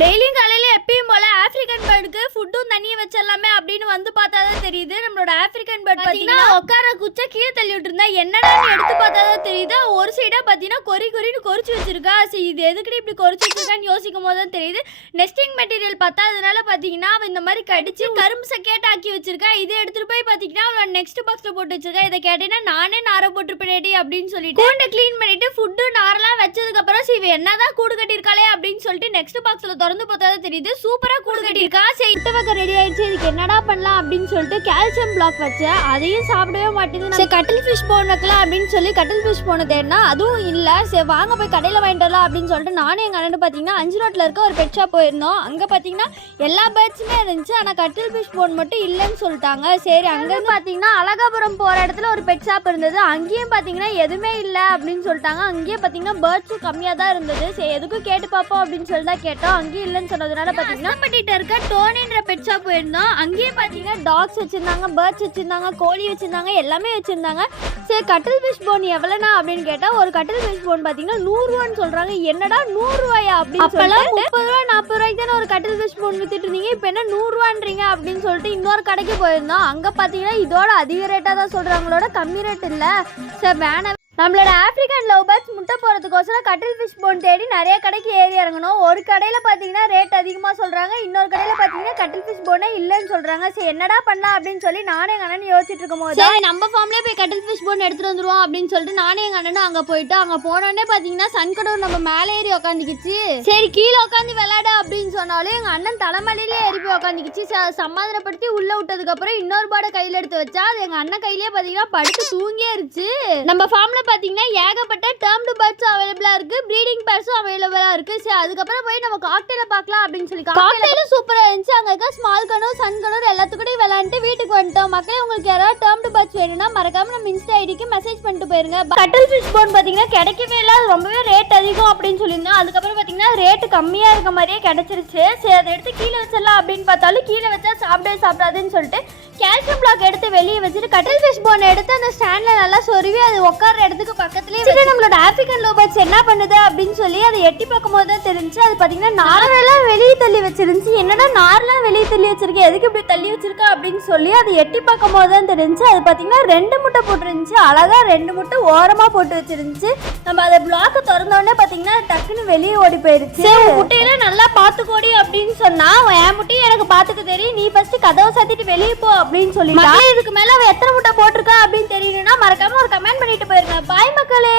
டெய்லியும் காலையில எப்பயும் போல ஆப்பிரிக்கன் பேர்டுக்கு ஃபுட்டும் தண்ணியும் வச்சிடலாமே அப்படின்னு வந்து பார்த்தா தான் தெரியுது. நம்மளோட ஆப்பிரிக்கன் பேர்ட் பார்த்தீங்கன்னா உட்கார குச்ச கீழே தள்ளி விட்டுருந்தா என்னடா எடுத்து பார்த்தா தான் தெரியுது. ஒரு சைடா பார்த்தீங்கன்னா கொறி கொறின்னு கொறிச்சு வச்சிருக்கா. சரி இது எதுக்குடி இப்படி கொறிச்சு வச்சிருக்கான்னு யோசிக்கும் போது தான் தெரியுது நெஸ்டிங் மெட்டீரியல் பத்தாதனால பார்த்தீங்கன்னா அவன் இந்த மாதிரி கடிச்சு கரும்பு சக்கேட் ஆக்கி வச்சிருக்கா. இதை எடுத்துட்டு போய் பார்த்தீங்கன்னா அவன் நெக்ஸ்ட் பாக்ஸ்ல போட்டு வச்சிருக்கா. இதை கேட்டீங்கன்னா நானே நார போட்டுருப்பேன்டி அப்படின்னு சொல்லிட்டு கூண்டை க்ளீன் பண்ணிட்டு ஃபுட்டு நாரெல்லாம் வச்சதுக்கு அப்புறம் சரி இவ என்னதான் கூடு கட்டியிருக்காளே அப்படின்னு சொல்லிட்டு நெக்ஸ்ட் பாக்ஸ்ல திறந்து பார்த்தா தெரியுது. சூப்பரா கூடு கட்டியிருக்கா சரி இட்ட பக்கம் ரெடி ஆயிடுச்சு இதுக்கு என்னடா பண்ணலாம் அப்படின்னு சொல்லிட்டு கால்சியம் பிளாக் வச்சேன் அதையும் சாப்பிடவே மாட்டேங்குது. சரி கட்டில் ஃபிஷ் போன் வைக்கலாம் அப்படின்னு சொல்லி கட்டில் ஃபிஷ் போன தேடினா அதுவும் இல்ல சரி வாங்க போய் கடையில வாங்கிட்டு வரலாம் அப்படின்னு சொல்லிட்டு நானும் எங்க அண்ணன் பாத்தீங்கன்னா அஞ்சு ரோட்ல இருக்க ஒரு பெட் ஷாப் போயிருந்தோம். அங்க பாத்தீங்கன்னா எல்லா பேர்ட்ஸுமே இருந்துச்சு ஆனா கட்டில் ஃபிஷ் போன் மட்டும் இல்லைன்னு சொல்லிட்டாங்க. சரி அங்க இருந்து பாத்தீங்கன்னா அழகாபுரம் போற இடத்துல ஒரு பெட் ஷாப் இருந்தது. அங்கேயும் பாத்தீங்கன்னா எதுவுமே இல்ல அப்படின்னு சொல்லிட்டாங்க. அங்கேயே பாத்தீங்கன்னா பேர்ட்ஸும் கம்மியா தான் இருந்தது. சரி எதுக்கும் கேட்டு பார்ப்போம் அப்படின்னு சொல்லி தான் கேட்டோம். அங்கேயும் இல்லைன்னு சொன்னதுனால பாத்தீங்கன்னா பட்டிட்ட இருக்க டோனின்ற பெட் ஷாப் போயிருந்தோம். அங்கேயும் பாத்தீங்கன்னா டாக்ஸ் வச்சிருந்தாங்க பேர்ட்ஸ் வச்சிருந்தாங்க கோழி வச்சிருந்தாங்க எல்லாமே வச்சிருந்தாங்க. சரி கட்டில் ஃபிஷ் போன் எவ்வளோண்ணா அப்படின்னு கேட்டா ஒரு கட்டில் ஃபிஷ் போன் பாத்தீங்கன்னா நூறுரூவான்னு சொல்றாங்க. என்னடா நூறுரூவாயா அப்படின்னு அப்பெல்லாம் முப்பது ரூபா நாற்பது ரூபாய்க்கு தானே ஒரு கட்டில் ஃபிஷ் போன் வித்துட்டு இருந்தீங்க. இப்போ என்ன நூறுரூவான்றீங்க அப்படின்னு சொல்லிட்டு இன்னொரு கடைக்கு போயிருந்தோம். அங்க பாத்தீங்கன்னா இதோட அதிக ரேட்டா தான் சொல்றாங்களோட கம்மி ரேட் இல்ல. சரி வேணாம் நம்மளோட ஆப்பிரிக்கன் லவ் பேர்ட்ஸ் முட்டை போகிறதுக்கோசரம் கட்டில் ஃபிஷ் போன் தேடி நிறைய கடைக்கு ஏறி இறங்கணும். ஒரு கடையில் பார்த்தீங்கன்னா ரேட் அதிகமாக சொல்கிறாங்க இன்னொரு கடையில் பார்த்தீங்கன்னா கட்டில் ஃபிஷ் போனே இல்லைன்னு சொல்கிறாங்க சரி என்னடா பண்ணலாம் அப்படின்னு சொல்லி நானும் எங்கள் அண்ணன் யோசிச்சுட்டு இருக்கும் போது சரி நம்ம ஃபார்ம்லேயே போய் கட்டில் ஃபிஷ் போன் எடுத்துகிட்டு வந்துருவோம் அப்படின்னு சொல்லிட்டு நானும் எங்கள் அண்ணனும் அங்கே போயிட்டு அங்கே போனோடனே பார்த்தீங்கன்னா சன்கடூர் நம்ம மேலே ஏறி உக்காந்துக்கிச்சு. சரி கீழே உட்காந்து விளையாட அப்படின்னு சொன்னாலும் எங்கள் அண்ணன் தலைமலையிலே ஏறி போய் உக்காந்துக்கிச்சு. ச- சமாதானப்படுத்தி உள்ளே விட்டதுக்கப்புறம் இன்னொரு பாடை கையில் எடுத்து வச்சா அது எங்கள் அண்ணன் கையிலேயே பார்த்தீங்கன்னா படுத்து தூங்கியே இருச்சு நம்ம ஃபார்ம்ல பாத்தீங்கன்னா ஏகப்பட்ட டேர்ம்டு பேர்ட்ஸ் அவைலபிளா இருக்கு. ப்ரீடிங் பேர்ட்ஸும் அவைலபிளா இருக்கு. சரி அதுக்கப்புறம் போய் நம்ம காக்டெயில பார்க்கலாம் அப்படின்னு சொல்லி காக்டெயிலும் சூப்பரா இருந்துச்சு. அங்க இருக்க ஸ்மால் கனூர் சன் கனூர் எல்லாத்துக்கூடயும் விளையாண்டு வீட்டுக்கு வந்துட்டோம். மக்களே உங்களுக்கு யாராவது டேர்ம்டு பேர்ட்ஸ் வேணும்னா மறக்காம நம்ம இன்ஸ்டா ஐடிக்கு மெசேஜ் பண்ணிட்டு போயிருங்க. கட்டல் ஃபிஷ் போன் பாத்தீங்கன்னா கிடைக்கவே இல்லை. ரொம்பவே ரேட் அதிகம் அப்படின்னு சொல்லியிருந்தோம். அதுக்கப்புறம் பாத்தீங்கன்னா ரேட்டு கம்மியா இருக்க மாதிரியே கிடைச்சிருச்சு. சரி அதை எடுத்து கீழே வச்சிடலாம் அப்படின்னு பார்த்தாலும் கீழே வச்சா சாப்பிடவே சாப்பிடாதுன்னு சொல்லிட்டு கால்சியம் பிளாக் எடுத்து வெளியே வச்சுட்டு கட்டில் ஃபிஷ் போன் எடுத்து அந்த ஸ்டாண்ட்ல நல்லா சொருவி அது உட்கார இடத்துக்கு பக்கத்துலயே வச்சு நம்மளோட ஆப்பிரிக்கன் லோபர்ட்ஸ் என்ன பண்ணுது அப்படின்னு சொல்லி அதை எட்டி பார்க்கும் போது தான் தெரிஞ்சு அது பாத்தீங்கன்னா நாரெல்லாம் வெளியே தள்ளி வச்சிருந்துச்சு. என்னடா நாரெல்லாம் வெளியே தள்ளி வச்சிருக்க? எதுக்கு இப்படி தள்ளி வச்சிருக்க அப்படின்னு சொல்லி அதை எட்டி பார்க்கும் போது தான் தெரிஞ்சு அது பாத்தீங்கன்னா ரெண்டு முட்டை போட்டுருந்துச்சு. அழகா ரெண்டு முட்டை ஓரமா போட்டு வச்சிருந்துச்சு. நம்ம அதை பிளாக் திறந்த உடனே பாத்தீங்கன்னா டக்குன்னு வெளியே ஓடி போயிருச்சு. முட்டையில நல்லா பாத்துக்கோடி அப்படின்னு சொன்னா என் முட்டையும் எனக்கு பாத்துக்க தெரியும். நீ ஃபர்ஸ்ட் கதவை சாத்திட்டு வெளியே போ அப்படின்னு சொல்லி இதுக்கு மேல அவ எத்தனை முட்டை போட்டிருக்கா அப்படின்னு தெரியணும்னா மறக்காம ஒரு கமெண்ட் பண்ணிட்டு போயிருங்க. பாய் மக்களே.